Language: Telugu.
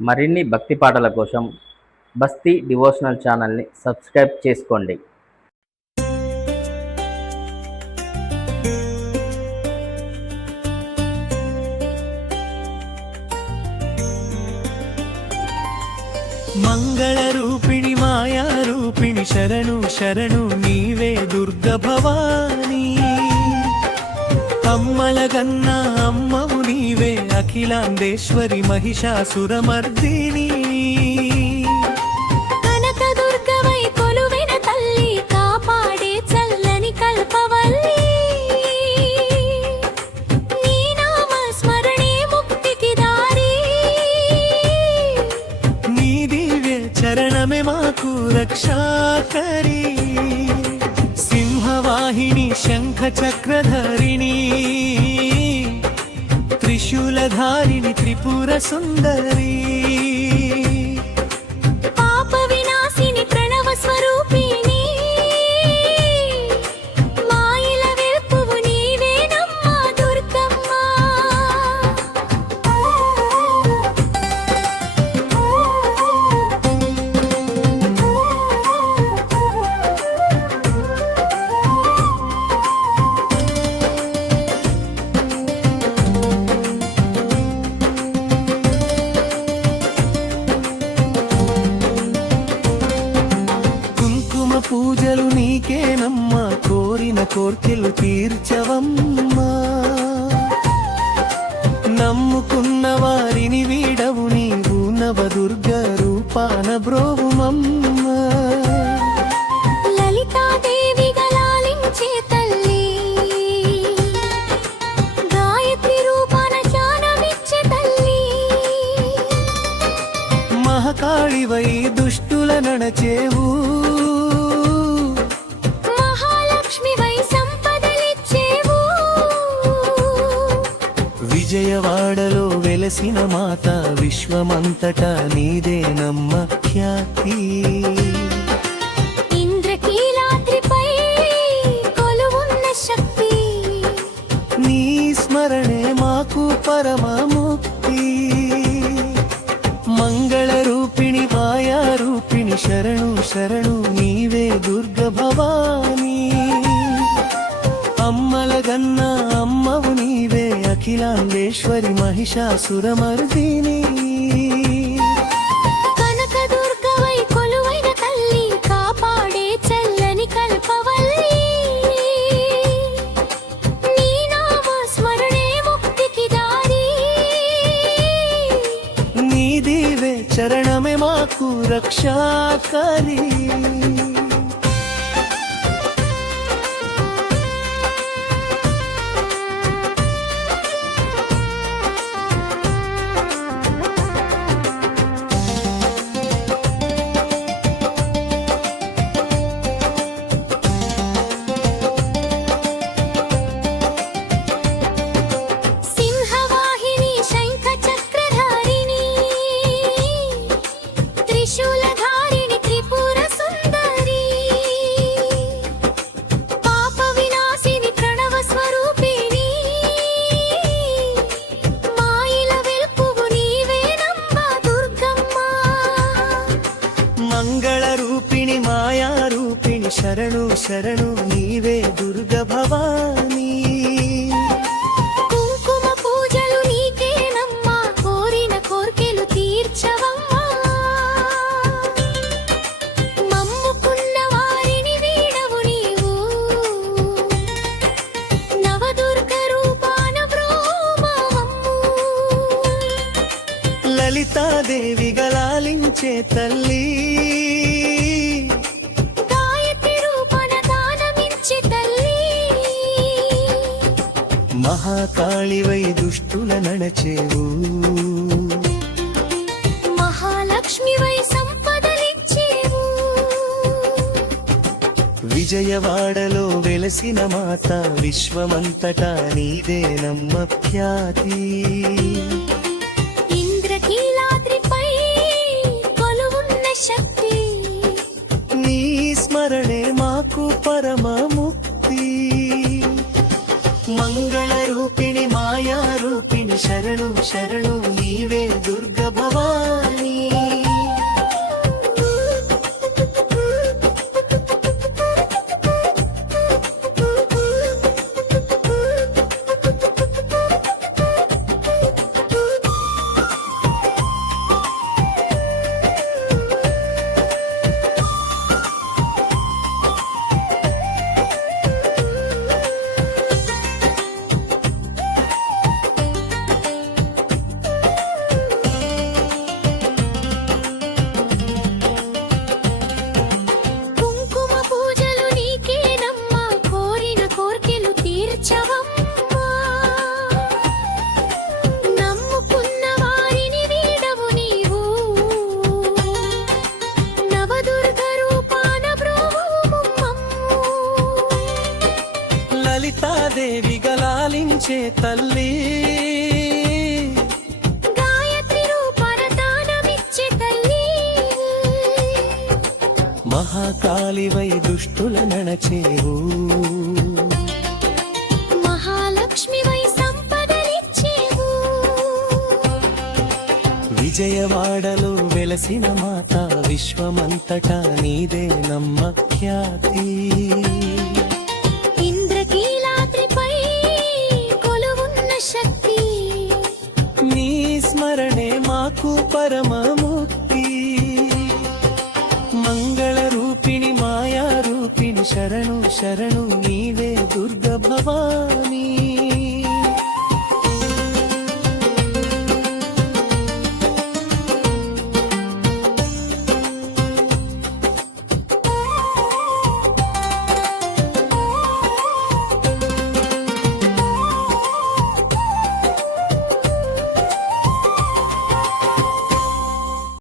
మరిన్ని భక్తి పాటల కోసం బస్తీ డివోషనల్ ఛానల్ని సబ్స్క్రైబ్ చేసుకోండి. మంగళ రూపిణి మాయా రూపిణి శరణు శరణు నీవే దుర్గ భవానీ. అమ్మల గన్న అమ్మవు నీవే అఖిలాండేశ్వరి మహిషాసురమర్దిని. కనకదుర్గవై కొలువెన తల్లి కాపాడే చల్లని కల్పవల్లి. నీ నామ స్మరణే ముక్తికి దారి. నీ దివ్య చరణమే మాకు రక్షాకరి. సింహవాహిని శంఖ చక్రధారిణి త్రిశూలధారిణి త్రిపుర సుందరి. పాప వినాశిని ప్రణవ స్వరూపిణి. మాయల వెల్పువు నీవేనమ్మా దుర్గమ్మ. పూజలు నీకేనమ్మా కోరిన కోర్కెలు తీర్చవమ్మా. నమ్ముకున్న వారిని వీడవు నీవు నవదుర్గ రూపాన బ్రోవుమమ్మా. లలితాదేవి గలాలించే తల్లి గాయత్రి రూపాన జ్ఞానమిచ్చే తల్లి. మహాకాళివై దుష్టుల నడచేవు. విజయవాడలో వెలసిన మాత విశ్వమంతటా నీదేనమ్మ ఖ్యాతి. ఇంద్రకీలాద్రిపై కొలువున్న శక్తి. నీ స్మరణే మాకు పరమ ముక్తి. మంగళ రూపిణి మాయా రూపిణి శరణు శరణు నీవే దుర్గ భవానీ. అమ్మల గన్న అమ్మవు నీవే అఖిలాండేశ్వరి మహిషాసురమర్దిని. కనకదుర్గవై కొలువైన తల్లి కాపాడే చల్లని కల్పవల్లి. నీ నామ స్మరణే ముక్తికి దారి. నీ దివ్య చరణమే మాకు రక్షాకరి. సింహవాహిని శంఖ చక్రధారిణి త్రిశూలధారిణి త్రిపుర సుందరి. పాప వినాశిని ప్రణవ స్వరూపిణి. మాయల వెల్పువు నీవేనమ్మా దుర్గమ్మ. మంగళ రూపిణి మాయా రూపిణి శరణు శరణు నీవే దుర్గ భవానీ. కుంకుమ పూజలు నీకేనమ్మా కోరిన కోర్కెలు తీర్చవమ్మా. మమ్ముకున్న వారిని వీడవు నీవు నవదుర్గ రూపాన బ్రోమవమ్ము. లలితాదేవి గలాలించే తల్లి గాయత్రి రూపాన దానమిచ్చే తల్లి. మహాకాళివై దుష్టుల నడచేవు. మహాలక్ష్మివై సంపదలిచ్చేవు. విజయవాడలో వెలసిన మాత విశ్వమంతటా నీదేనమ్మ ఖ్యాతి. ఇంద్రకీలాద్రిపై కొలువున్న శక్తి. నీ స్మరణే మాకు పరమ ముక్తి. మంగళ రూపిణి మాయా రూపిణి శరణు శరణు నీవే దుర్గ భవాని. పరిచే తల్లి గాయత్రి రూపన దానమిచ్చే తల్లి మహాకాళివై దుష్టుల నణచేవు మహాలక్ష్మివై సంపదలిచ్చేవు విజయవాడలో వెలసిన మాత విశ్వమంతటా నీదే నమ్మ ఖ్యాతి ఇంద్రకీలాద్రిపై కొలువున్న శక్తి నీ స్మరణే మాకు పరమముక్తి మంగళ రూపిణి మాయా రూపిణి శరణు శరణు నీవే దుర్గ భవాని